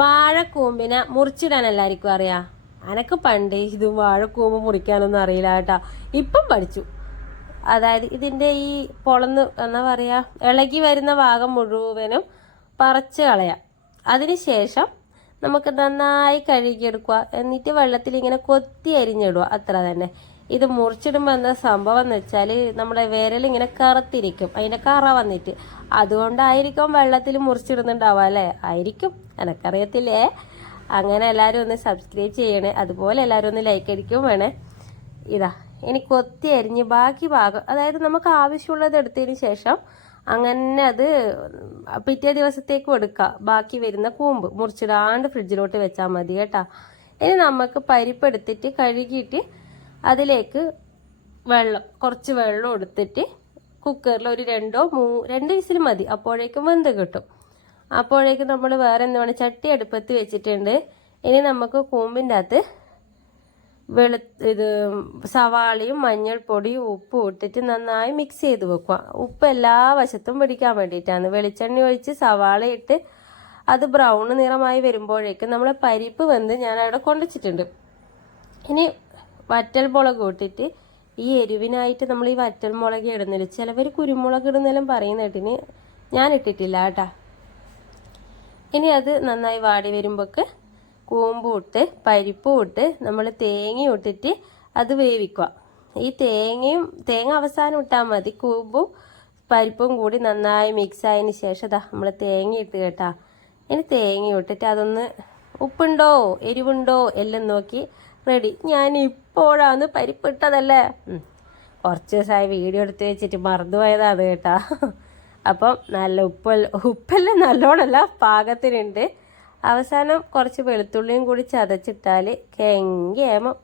വാഴക്കൂമ്പിനെ മുറിച്ചിടാൻ എല്ലാവർക്കും അറിയാം. അനക്ക് പണ്ട് ഇതും വാഴക്കൂമ്പ് മുറിക്കാനൊന്നും അറിയില്ല കേട്ടോ. ഇപ്പം പഠിച്ചു. അതായത് ഇതിൻ്റെ ഈ പൊളന്ന് എന്താ പറയുക, ഇളകി വരുന്ന ഭാഗം മുഴുവനും പറിച്ച് കളയാം. അതിനുശേഷം നമുക്ക് നന്നായി കഴുകിയെടുക്കുക. എന്നിട്ട് വെള്ളത്തിൽ ഇങ്ങനെ കൊത്തി അരിഞ്ഞിടുക. അത്ര തന്നെ. ഇത് മുറിച്ചിടുമ്പോൾ എന്താ സംഭവം എന്ന് വെച്ചാൽ നമ്മുടെ വിരലിങ്ങനെ കറുത്തിരിക്കും, അതിൻ്റെ കറ വന്നിട്ട്. അതുകൊണ്ടായിരിക്കും വെള്ളത്തിൽ മുറിച്ചിടുന്നുണ്ടാവുക അല്ലേ? ആയിരിക്കും, എനക്കറിയത്തില്ലേ. അങ്ങനെ എല്ലാവരും ഒന്ന് സബ്സ്ക്രൈബ് ചെയ്യണേ. അതുപോലെ എല്ലാവരും ഒന്ന് ലൈക്ക് അടിക്കും വേണേ. ഇതാ ഇനി കൊത്തി അരിഞ്ഞ് ബാക്കി ഭാഗം, അതായത് നമുക്ക് ആവശ്യമുള്ളത് എടുത്തതിന് ശേഷം അങ്ങനെ അത് പിറ്റേ ദിവസത്തേക്കും എടുക്കുക. ബാക്കി വരുന്ന കൂമ്പ് മുറിച്ചിടാണ്ട് ഫ്രിഡ്ജിലോട്ട് വെച്ചാൽ മതി കേട്ടോ. ഇനി നമുക്ക് പരിപ്പ് എടുത്തിട്ട് കഴുകിയിട്ട് അതിലേക്ക് കുറച്ച് വെള്ളം എടുത്തിട്ട് കുക്കറിൽ ഒരു 2 വിസിൽ മതി. അപ്പോഴേക്കും വെന്ത് കിട്ടും. അപ്പോഴേക്കും നമ്മൾ വേറെ എന്താണ് ചട്ടി അടുപ്പത്ത് വെച്ചിട്ടുണ്ട്. ഇനി നമുക്ക് കൂമ്പിൻ്റെ അകത്ത് സവാളയും മഞ്ഞൾപ്പൊടിയും ഉപ്പും ഇട്ടിട്ട് നന്നായി മിക്സ് ചെയ്ത് വെക്കുക. ഉപ്പ് എല്ലാ വശത്തും പിടിക്കാൻ വേണ്ടിയിട്ടാണ്. വെളിച്ചെണ്ണ ഒഴിച്ച് സവാള ഇട്ട് അത് ബ്രൗൺ നിറമായി വരുമ്പോഴേക്കും നമ്മളെ പരിപ്പ് വെന്ത് ഞാൻ അവിടെ കൊണ്ടുവച്ചിട്ടുണ്ട്. ഇനി വറ്റൽ മുളക് ഇട്ടിട്ട് ഈ എരിവിനായിട്ട് നമ്മൾ ഈ വറ്റൽ മുളക് ഇടുന്നില്ല. ചിലവർ കുരുമുളക് ഇടുന്നെല്ലാം പറയുന്നതിന് ഞാൻ ഇട്ടിട്ടില്ല കേട്ടോ. ഇനി അത് നന്നായി വാടി വരുമ്പോൾക്ക് കൂമ്പും ഇട്ട് പരിപ്പും ഇട്ട് നമ്മൾ തേങ്ങയും ഇട്ടിട്ട് അത് വേവിക്കുക. ഈ തേങ്ങ അവസാനം ഇട്ടാൽ മതി. കൂമ്പും പരിപ്പും കൂടി നന്നായി മിക്സ് ആയതിന് ശേഷം നമ്മൾ തേങ്ങ ഇട്ട് കേട്ടാ. ഇനി തേങ്ങ ഇട്ടിട്ട് അതൊന്ന് ഉപ്പുണ്ടോ എരിവുണ്ടോ എല്ലാം നോക്കി റെഡി. ഞാൻ ഇപ്പോഴാണ് പരിപ്പ് ഇട്ടതല്ലേ, കുറച്ച് ദിവസമായി വീഡിയോ എടുത്ത് വെച്ചിട്ട് മറന്നുപോയതാണ് കേട്ടാ. അപ്പം നല്ല ഉപ്പെല്ലാം നല്ലോണമല്ല, പാകത്തിനുണ്ട്. അവസാനം കുറച്ച് വെളുത്തുള്ളിയും കൂടി ചതച്ചിട്ടാൽ കെങ്കേമം